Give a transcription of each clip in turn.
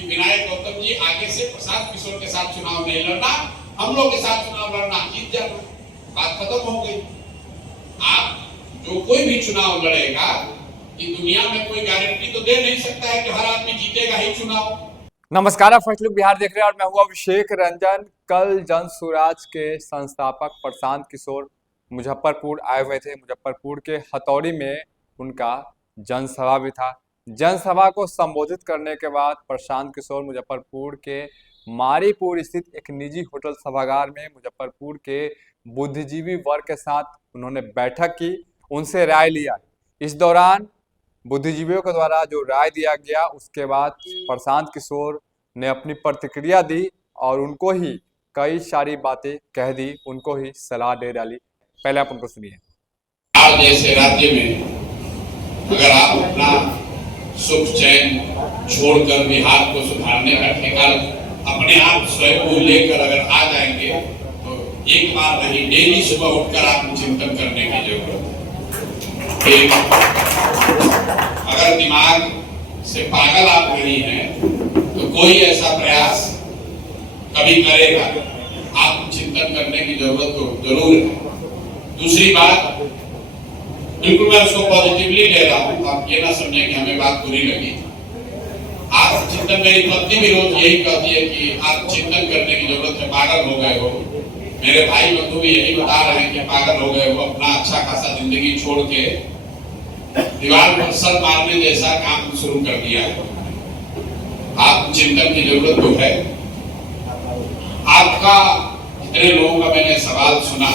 कि विनायक गौतम जी आगे से प्रशांत किशोर के साथ चुनाव नहीं लड़ना, हम लोग के साथ चुनाव लड़ना, जीत जाना, बात खत्म हो गई। आप जो कोई भी चुनाव लड़ेगा, कि दुनिया में कोई गारंटी तो दे नहीं सकता है कि हर आदमी जीतेगा ही चुनाव। नमस्कार, आप फर्स्ट लुक बिहार देख रहे हैं और मैं हूं अभिषेक रंजन। कल जन स्वराज के संस्थापक प्रशांत किशोर मुजफ्फरपुर आए हुए थे। मुजफ्फरपुर के हथौड़ी में उनका जनसभा भी था। जनसभा को संबोधित करने के बाद प्रशांत किशोर मुजफ्फरपुर के मारीपुर स्थित एक निजी होटल सभागार में मुजफ्फरपुर के बुद्धिजीवी वर्ग के साथ उन्होंने बैठक की, उनसे राय लिया। इस दौरान बुद्धिजीवियों के द्वारा जो राय दिया गया, उसके बाद प्रशांत किशोर ने अपनी प्रतिक्रिया दी और उनको ही कई सारी बातें कह दी, उनको ही सलाह दे डाली। पहले आप उनको सुनिए। आज जैसे राज्य में अगर आप अपना सुख चैन छोड़कर बिहार को सुधारने का ठेका अपने आप स्वयं को लेकर अगर आ जाएंगे, तो एक बार नहीं, डेली सुबह उठकर आत्मचिंतन करने की जरूरत है। अगर दिमाग से पागल आप नहीं हैं, तो कोई ऐसा प्रयास कभी करेगा, आत्मचिंतन करने की जरूरत तो जरूर है। दूसरी बात, बिल्कुल मैं उसको पॉजिटिवली ले रहा हूँ, आप ये ना समझें कि हमें बात बुरी लगी। आत्मचिंतन, मेरी पत्नी भी रोज यही कहती है कि आत्मचिंतन करने की जरूरत है, पागल हो गए हो। मेरे भाई बंधु भी यही बता रहे हैं कि पागल हो गए हो, अपना अच्छा खासा जिंदगी छोड़ के दीवार पर सर मारने जैसा काम शुरू कर दिया है। आत्मचिंतन की जरूरत तो है। आपका जितने लोगों का मैंने सवाल सुना,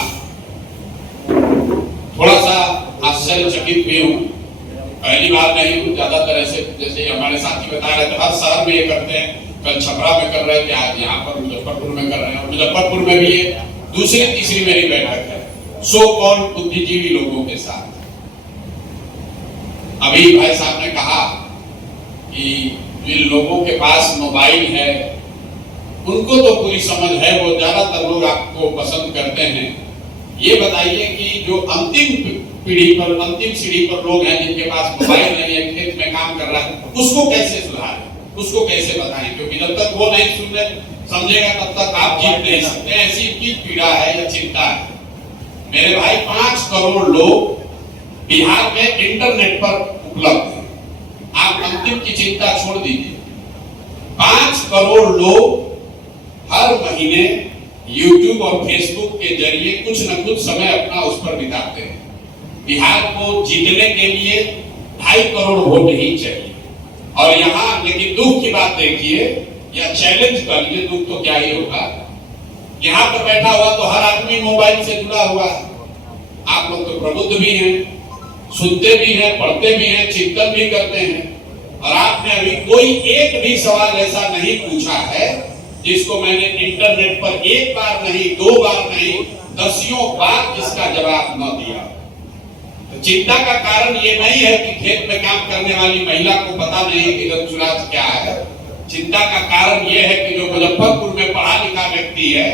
थोड़ा सा आश्चर्यचकित भी हूँ। पहली बार नहीं हूँ, ज्यादातर ऐसे जैसे हमारे साथी बता रहे थे, हर शहर में ये करते हैं। कल छपरा में कर रहे थे, आज यहाँ पर मुजफ्फरपुर में कर रहे हैं, और मुजफ्फरपुर में भी ये दूसरी तीसरी मेरी बैठक है, सो कॉल बुद्धिजीवी लोगों के साथ। अभी भाई साहब ने कहा कि जिन लोगों के पास मोबाइल है उनको तो पूरी समझ है, वो ज्यादातर लोग आपको पसंद करते हैं। ये बताइए कि जो अंतिम पीढ़ी पर, अंतिम सीढ़ी पर लोग हैं जिनके पास मोबाइल नहीं है, खेत में काम कर रहा है, उसको कैसे सुधारें, उसको कैसे बताएं? क्योंकि जब तक वो नहीं सुनने समझेगा तब तक आप जीत नहीं सकते। ऐसी की पीड़ा है या चिंता है। मेरे भाई, 5 करोड़ लोग बिहार में इंटरनेट पर उपलब्ध है। आप अंतिम की चिंता छोड़ दीजिए, 5 करोड़ लोग हर महीने YouTube और Facebook के जरिए कुछ न कुछ समय अपना उस पर बिताते हैं। बिहार को जीतने के लिए 2.5 करोड़ वोट ही चाहिए। और यहाँ लेकिन दुख की बात देखिए, या चैलेंज कर लीजिए, दुख तो क्या ही होगा, यहाँ पर बैठा हुआ तो हर आदमी मोबाइल से जुड़ा हुआ है। आप लोग तो प्रबुद्ध भी हैं, सुनते भी हैं, पढ़ते भी हैं, चिंतन भी करते हैं, और आपने अभी कोई एक भी सवाल ऐसा नहीं पूछा है जिसको मैंने इंटरनेट पर एक बार नहीं, 2 बार नहीं, दसियों बार इसका जवाब न दिया। तो चिंता का कारण ये नहीं है कि खेत में काम करने वाली महिला को पता नहीं कि जन स्वराज क्या है। चिंता का कारण ये है कि जो मुजफ्फरपुर में पढ़ा लिखा व्यक्ति है,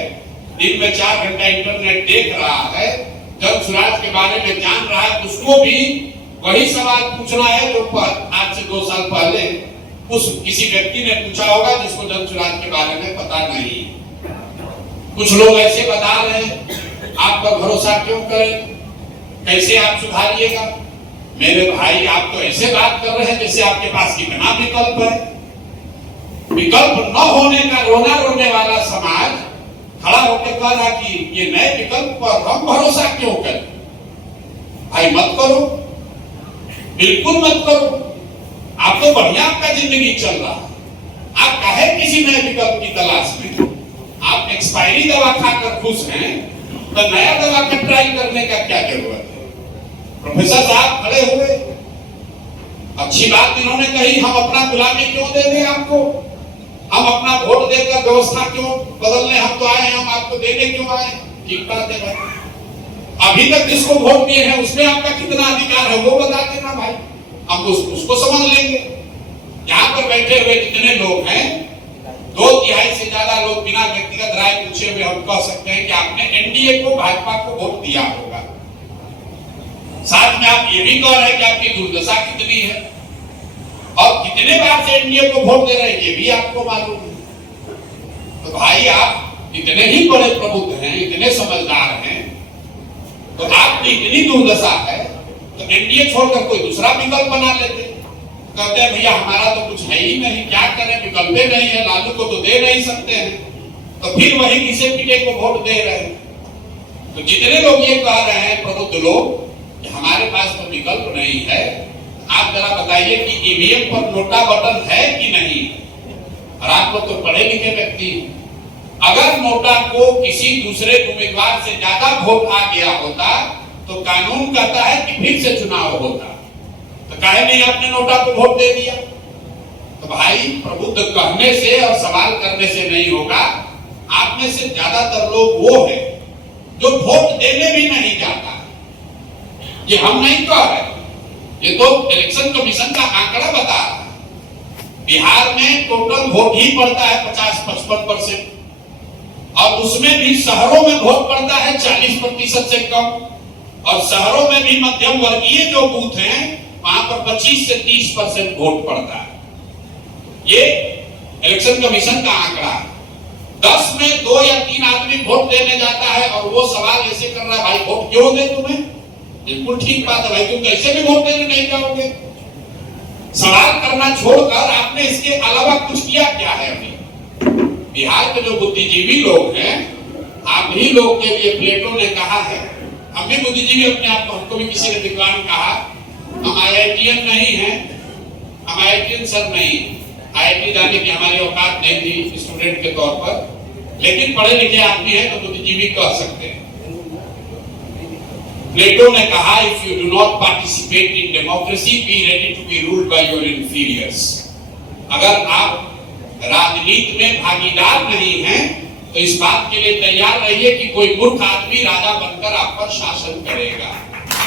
दिन में 4 घंटा इंटरनेट देख रहा है, जन स्वराज के बारे में जान रहा है, उसको भी वही सवाल पूछना है जो आज से 2 साल पहले उस किसी व्यक्ति ने पूछा होगा जिसको जन स्वराज के बारे में पता नहीं। कुछ लोग ऐसे बता रहे हैं, आप पर भरोसा क्यों करें, कैसे आप सुधारिएगा? मेरे भाई, आप तो ऐसे बात कर रहे हैं जैसे आपके पास कितना विकल्प है। विकल्प न होने का रोना रोने वाला समाज खड़ा होकर कह रहा कि ये नए विकल्प पर हम भरोसा क्यों करें? भाई मत करो, बिल्कुल मत करो। आप तो बढ़िया आपका जिंदगी चल रहा है, आप काहे किसी नए विकल्प की तलाश में? आप एक्सपायरी दवा खाकर खुश हैं, तो नया दवा का ट्राई करने का क्या जरूरत है? प्रोफेसर साहब खड़े हुए, अच्छी बात इन्होंने कही, हम अपना गुलामी क्यों दे दें आपको? हम अपना वोट देकर व्यवस्था क्यों बदलने हम तो आए हैं, हम आपको देने क्यों आए? ठीक बात है भाई। अभी तक जिसको वोट दिए हैं उसमें आपका कितना अधिकार है वो बता देना भाई, हम उसको समझ लेंगे। यहाँ पर बैठे हुए जितने लोग हैं, 2/3 से ज्यादा लोग बिना व्यक्तिगत राय पूछे हुए हम कह सकते हैं कि आपने एनडीए को, भाजपा को वोट दिया होगा। साथ में आप ये भी कह रहे हैं कि आपकी दुर्दशा कितनी है। और कितने बार से एनडीए को वोट दे रहे हैं ये भी आपको मालूम है। तो भाई आप इतने ही बड़े प्रबुद्ध हैं, इतने समझदार हैं, तो आपकी इतनी दुर्दशा है तो एनडीए छोड़कर कोई दूसरा विकल्प बना लेते। कहते हैं भैया हमारा तो कुछ है ही नहीं, क्या करें, विकल्प नहीं है, लालू को तो दे नहीं सकते हैं, तो फिर वही घिसे पीटे को वोट दे रहे हैं। तो जितने लोग ये कह रहे हैं प्रबुद्ध लोग कि हमारे पास तो विकल्प नहीं है, आप जरा बताइए कि ईवीएम पर नोटा बटन है कि नहीं। और आप लोग तो पढ़े लिखे व्यक्ति, अगर नोटा को किसी दूसरे उम्मीदवार से ज्यादा वोट आ गया होता तो कानून कहता है कि फिर से चुनाव होता, तो काहे नहीं आपने नोटा को वोट दे दिया। तो भाई प्रबुद्ध कहने से और सवाल करने से नहीं होगा। आप में से ज्यादातर लोग वो है जो वोट देने भी नहीं जाता। ये हम नहीं कह रहे, ये तो इलेक्शन कमीशन का आंकड़ा बता रहा है। बिहार में टोटल वोट ही पड़ता है 50-55%, और उसमें भी शहरों में वोट पड़ता है 40% से कम, और शहरों में भी मध्यम वर्गीय जो बूथ हैं वहां पर 25 से 30% वोट पड़ता है। ये इलेक्शन कमीशन का आंकड़ा है। 10 में 2 या 3 आदमी वोट देने जाता है और वो सवाल ऐसे कर रहा है, भाई वोट क्यों दे तुम्हें। बिल्कुल ठीक बात है भाई, तुम कैसे भी वोट देने नहीं जाओगे। सवाल करना छोड़कर आपने इसके अलावा कुछ किया क्या है। अभी बिहार के जो बुद्धिजीवी लोग हैं, आप ही लोग के लिए प्लेटो ने कहा है, हम भी बुद्धिजीवी अपने आप को, हमको भी किसी ने विद्वान कहा, हम आईआईटीएन नहीं हैं, हम आईआईटीएन सर नहीं, आईआईटी जाने की हमारी औकात नहीं थी स्टूडेंट के तौर पर, लेकिन पढ़े लिखे आदमी है तो बुद्धिजीवी कह सकते हैं। प्लेटो ने कहा, if you do not participate in democracy be ready to be ruled by your inferiors. अगर आप राजनीति में भागीदार नहीं हैं तो इस बात के लिए तैयार रहिए कि कोई मूर्ख आदमी राजा बनकर आप पर शासन करेगा।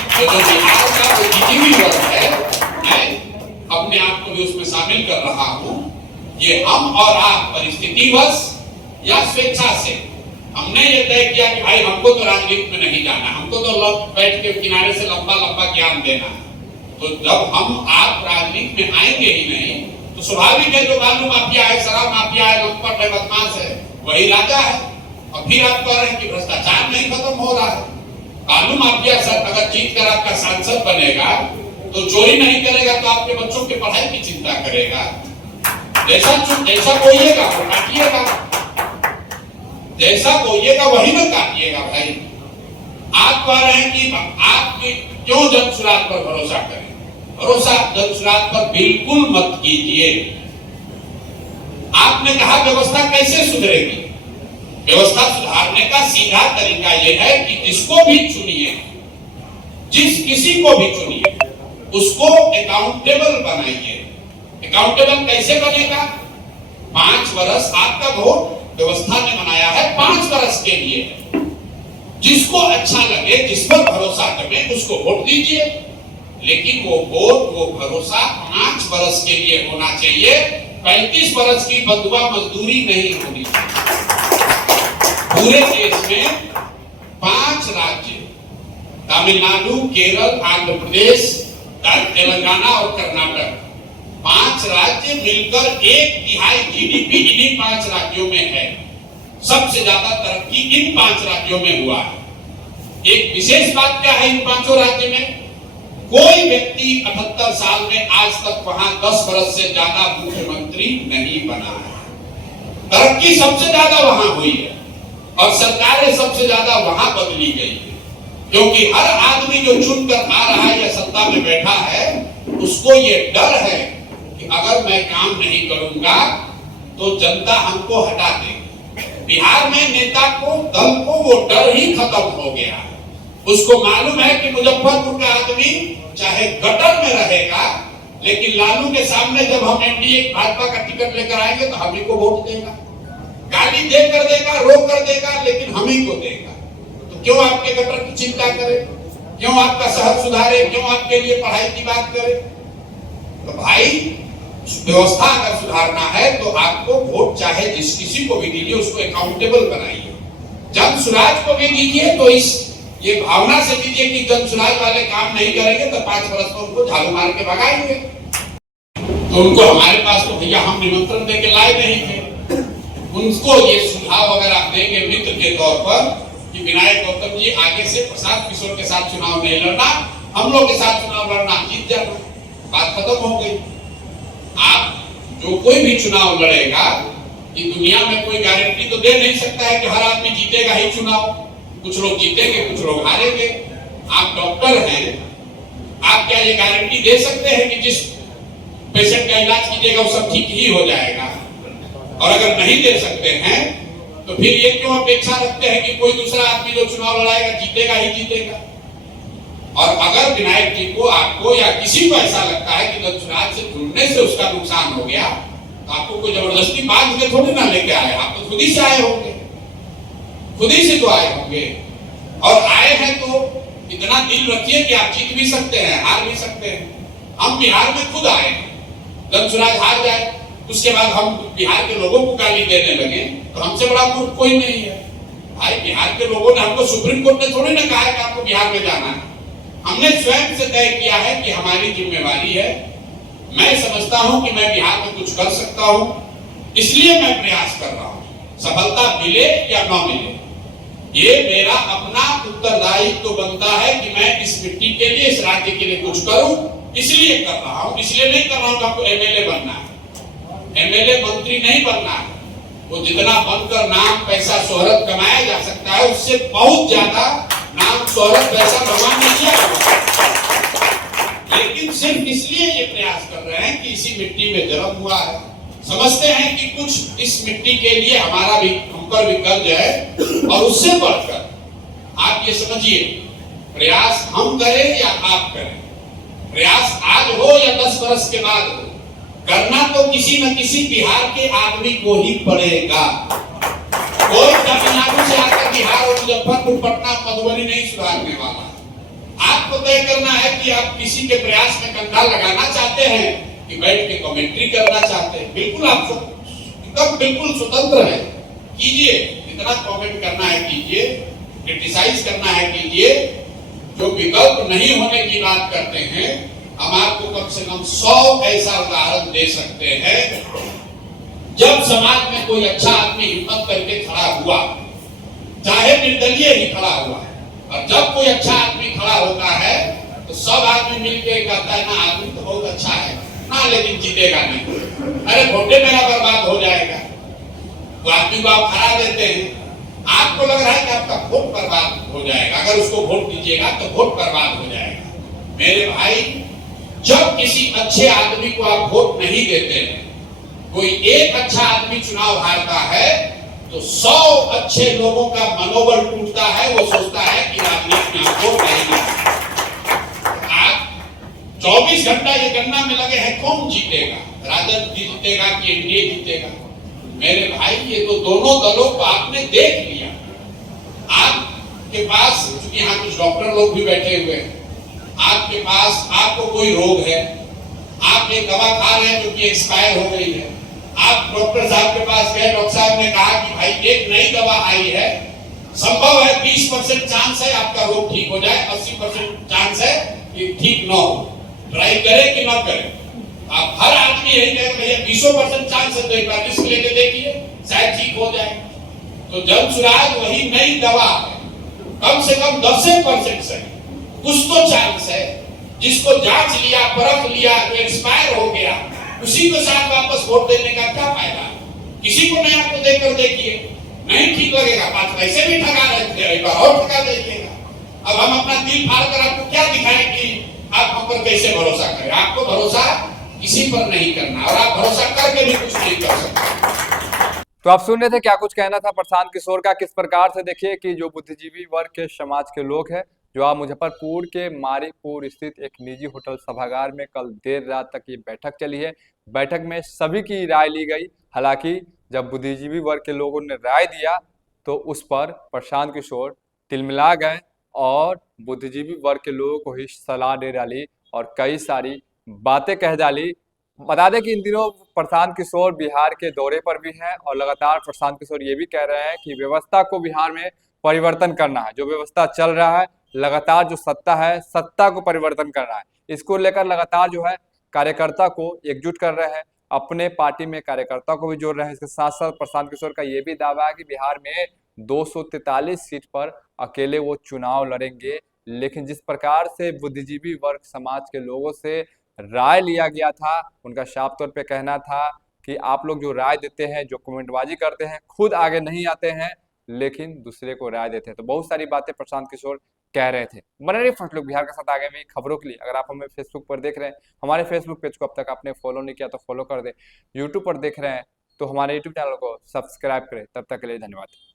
तो जो बिहार का बुद्धिजीवी वर्ग है, मैं अपने आप को भी उसमें शामिल कर रहा हूं। ये हम और आप परिस्थितिवश या स्वेच्छा से हमने ये तय किया कि भाई हमको तो राजनीति में नहीं जाना, हमको तो बैठ के किनारे से लंबा लंबा ज्ञान देना है। तो जब हम आप राजनीति में आएंगे ही नहीं तो स्वाभाविक है जो बालू माफिया है, शराब माफिया है, लंपट है, बदमाश है, वही राजा है। और फिर आप कह रहे हैं कि भ्रष्टाचार नहीं खत्म हो रहा है। बालू माफिया सर अगर जीत कर आपका सांसद बनेगा तो चोरी नहीं करेगा तो आपके बच्चों की पढ़ाई की चिंता करेगा। जैसा बोइएगा वो काटिएगा, जैसा बोइएगा वही में काटिएगा। भाई आप कह रहे हैं कि आप क्यों जनसुराज पर भरोसा करें। भरोसा जनसुराज पर बिल्कुल मत कीजिए। आपने कहा व्यवस्था कैसे सुधरेगी। व्यवस्था सुधारने का सीधा तरीका यह है कि जिसको भी चुनिए, जिस किसी को भी चुनिए, उसको अकाउंटेबल बनाइए। अकाउंटेबल कैसे बनेगा। 5 वर्ष आपका वोट व्यवस्था ने बनाया है 5 वर्ष के लिए। जिसको अच्छा लगे, जिस पर भरोसा जमे, उसको वोट दीजिए। लेकिन वो वोट, वो भरोसा 5 वर्ष के लिए होना चाहिए। 35 वर्ष की बंधुआ मजदूरी नहीं होनी चाहिए। पूरे देश में 5 राज्य, तमिलनाडु, केरल, आंध्र प्रदेश, तेलंगाना और कर्नाटक, 5 राज्य मिलकर 1/3 जीडीपी इन्हीं 5 राज्यों में है। सबसे ज्यादा तरक्की इन 5 राज्यों में हुआ है। एक विशेष बात क्या है इन 5 राज्य में, कोई व्यक्ति 78 साल में आज तक वहां 10 वर्ष से ज्यादा मुख्यमंत्री नहीं बना है। तरक्की सबसे ज्यादा वहां हुई है और सरकारें सबसे ज्यादा वहां बदली गई है। क्योंकि हर आदमी जो चुनकर आ रहा है या सत्ता में बैठा है, उसको ये डर है कि अगर मैं काम नहीं करूंगा तो जनता हमको हटा देगी। बिहार में नेता को, दल को वो डर ही खत्म हो गया है। उसको मालूम है कि मुजफ्फरपुर का आदमी चाहे गटर में रहेगा, लेकिन लालू के सामने जब हम एनडीए भाजपा का टिकट लेकर आएंगे तो हम ही को वोट देगा। गाली दे कर देगा, रोक कर देगा, लेकिन हम ही को देगा। तो क्यों आपके गटर की चिंता करे, क्यों आपका शहर सुधारे, क्यों आपके लिए पढ़ाई की बात करे। तो भाई व्यवस्था अगर सुधारना है तो आपको वोट चाहे जिस किसी को भी दीजिए, उसको अकाउंटेबल बनाइए। जन सुराज को भी दीजिए तो ये भावना से दीजिए कि जन सुराज वाले काम नहीं करेंगे तो 5 वर्ष में उनको झाड़ू मार के भगाएंगे। तो उनको हमारे पास तो भैया हम निमंत्रण देके लाए नहीं थे। उनको ये सुझाव अगर आप देंगे मित्र के तौर पर कि विनायक गौतम जी आगे से प्रशांत किशोर के साथ चुनाव नहीं लड़ना, हम लोग के साथ चुनाव लड़ना, जीत जाना, बात खत्म हो गई। आप जो कोई भी चुनाव लड़ेगा, कि दुनिया में कोई गारंटी तो दे नहीं सकता है कि हर आदमी जीतेगा ही चुनाव। कुछ लोग जीतेंगे, कुछ लोग हारेंगे। आप डॉक्टर हैं, आप क्या ये गारंटी दे सकते हैं कि जिस पेशेंट का इलाज कीजिएगा वो सब ठीक ही हो जाएगा? और अगर नहीं दे सकते हैं तो फिर ये क्यों अपेक्षा रखते हैं कि कोई दूसरा आदमी जो चुनाव लड़ाएगा जीतेगा ही जीतेगा? और अगर विनायक जी को, आपको या किसी को ऐसा लगता है कि दंशुराज से जुड़ने से उसका नुकसान हो गया, तो आपको कोई जबरदस्ती बांध के थोड़ी ना लेके आए, आप तो खुद ही से आए होंगे, खुद ही से तो आए होंगे। और आए हैं तो इतना दिल रखिए कि आप जीत भी सकते हैं, हार भी सकते हैं। हम बिहार में खुद आए, दंशुराज हार जाए, उसके बाद हम बिहार के लोगों को गाली देने लगे, तो हमसे बड़ा मूर्ख कोई नहीं है। भाई बिहार के लोगों ने हमको, सुप्रीम कोर्ट ने थोड़ी ना कहा है कि आपको बिहार में जाना है। हमने स्वयं से तय किया है कि हमारी जिम्मेवारी है। मैं समझता हूं कि मैं बिहार में कुछ कर सकता हूं, इसलिए मैं प्रयास कर रहा हूं। सफलता मिले या न मिले, ये मेरा अपना उत्तरदायित्व तो बनता है कि मैं इस मिट्टी के लिए, इस राज्य के लिए कुछ करूं, इसलिए कर रहा हूं। इसलिए नहीं कर रहा हूं कि आपको एमएलए बनना है, एमएलए मंत्री नहीं बनना है। वो जितना बनकर नाम, पैसा, शोहरत कमाया जा सकता है, उससे बहुत ज्यादा नाम, शोहरत, पैसा भगवान ने दिया। लेकिन सिर्फ इसलिए ये प्रयास कर रहे हैं कि इसी मिट्टी में जन्म हुआ है, समझते हैं कि कुछ इस मिट्टी के लिए हमारा भी, हम पर भी कर्ज है। और उससे बढ़कर आप ये समझिए, प्रयास हम करें या आप करें, प्रयास आज हो या 10 वर्ष के बाद हो, करना तो किसी न किसी बिहार के आदमी को ही पड़ेगा। कोई तमिलनाडु से आकर बिहार और मुजफ्फरपुर, पटना, मधुबनी नहीं सुधारने वाला। आपको तय करना है कि आप किसी के प्रयास में कंधा लगाना चाहते हैं कि बैठ के कमेंट्री करना चाहते हैं। बिल्कुल आप एकदम बिल्कुल स्वतंत्र है, कीजिए, जितना कमेंट करना है कीजिए, क्रिटिसाइज करना है कीजिए। जो विकल्प नहीं होने की बात करते हैं, हम आपको कम से कम 100 ऐसा उदाहरण दे सकते हैं जब समाज में कोई अच्छा आदमी हिम्मत करके खड़ा हुआ, चाहे निर्दलीय ही खड़ा हुआ। और जब कोई अच्छा आदमी खड़ा होता है तो सब आदमी मिलकर कहता है ना, आदमी तो बहुत अच्छा है ना, लेकिन जीतेगा नहीं, अरे वोटे मेरा बर्बाद हो जाएगा। तो आदमी को आप हरा देते हैं, आपको लग रहा है कि आपका वोट बर्बाद हो जाएगा, अगर उसको वोट दीजिएगा तो वोट बर्बाद हो जाएगा। मेरे भाई, जब किसी अच्छे आदमी को आप वोट नहीं देते हैं, कोई एक अच्छा आदमी चुनाव हारता है तो 100 अच्छे लोगों का मनोबल टूटता है। वो सोचता है कि राजनीति में हमको नहीं। आप 24 घंटा ये गणना में लगे हैं कौन जीतेगा, राजद जीतेगा कि एनडीए जीतेगा। मेरे भाई, ये तो दोनों दलों को आपने देख लिया। आपके पास, क्योंकि यहाँ कुछ डॉक्टर लोग भी बैठे हुए हैं, आपके पास, आपको कोई रोग है, आप एक दवा खा रहे हैं जो कि एक्सपायर हो गई है, आप डॉक्टर साहब के पास गए, डॉक्टर साहब ने कहा कि भाई एक नई दवा आई है, संभव है 20% चांस है आपका रोग ठीक हो जाए, 80% चांस है कि ठीक ना हो, ट्राई करें कि ना करें। आप हर आदमी यही कहेगा भैया 20% चांस है तो एक बार रिस्क लेके देखिए, शायद ठीक हो जाए। तो दंशुराज वही नई दवा है, कम से कम 10% से कुछ तो चांस है। जिसको जांच लिया, परख लिया, तो एक्सपायर हो गया, उसी को साथ वापस वोट देने का क्या फायदा? किसी को नहीं, आपको देकर देखिए, नहीं ठीक लगेगा, 5 पैसे भी ठगा रहे थे, एक बार और ठगा देखिएगा। अब हम अपना दिल फाड़ कर आपको क्या दिखाएं कि आप हम पर कैसे भरोसा करें? आपको भरोसा किसी पर नहीं करना, और आप भरोसा करके भी कुछ नहीं कर सकते। तो आप सुन रहे थे क्या कुछ कहना था प्रशांत किशोर का। किस प्रकार से देखिए कि जो बुद्धिजीवी वर्ग के समाज के लोग हैं, जो आप मुजफ्फरपुर के मारीपुर स्थित एक निजी होटल सभागार में कल देर रात तक ये बैठक चली है। बैठक में सभी की राय ली गई। हालांकि जब बुद्धिजीवी वर्ग के लोगों ने राय दिया तो उस पर प्रशांत किशोर तिलमिला गए और बुद्धिजीवी वर्ग के लोगों को ही सलाह दे डाली और कई सारी बातें कह डाली। बता दें कि इन दिनों प्रशांत किशोर बिहार के दौरे पर भी हैं और लगातार प्रशांत किशोर ये भी कह रहे हैं कि व्यवस्था को बिहार में परिवर्तन करना है। जो व्यवस्था चल रहा है, लगातार जो सत्ता है, सत्ता को परिवर्तन करना है। इसको लेकर लगातार जो है कार्यकर्ता को एकजुट कर रहे हैं, अपने पार्टी में कार्यकर्ता को भी जोड़ रहे हैं। इसके साथ साथ प्रशांत किशोर का ये भी दावा है कि बिहार में 243 सीट पर अकेले वो चुनाव लड़ेंगे। लेकिन जिस प्रकार से बुद्धिजीवी वर्ग समाज के लोगों से राय लिया गया था, उनका साफ तौर पे कहना था कि आप लोग जो राय देते हैं, जो कमेंटबाजी करते हैं, खुद आगे नहीं आते हैं लेकिन दूसरे को राय देते हैं। तो बहुत सारी बातें प्रशांत किशोर कह रहे थे। बने रहिए फर्स्ट लुक बिहार के साथ आगे भी खबरों के लिए। अगर आप हमें फेसबुक पर देख रहे हैं, हमारे फेसबुक पेज को अब तक आपने फॉलो नहीं किया तो फॉलो कर दे। यूट्यूब पर देख रहे हैं तो हमारे यूट्यूब चैनल को सब्सक्राइब करें। तब तक के लिए धन्यवाद।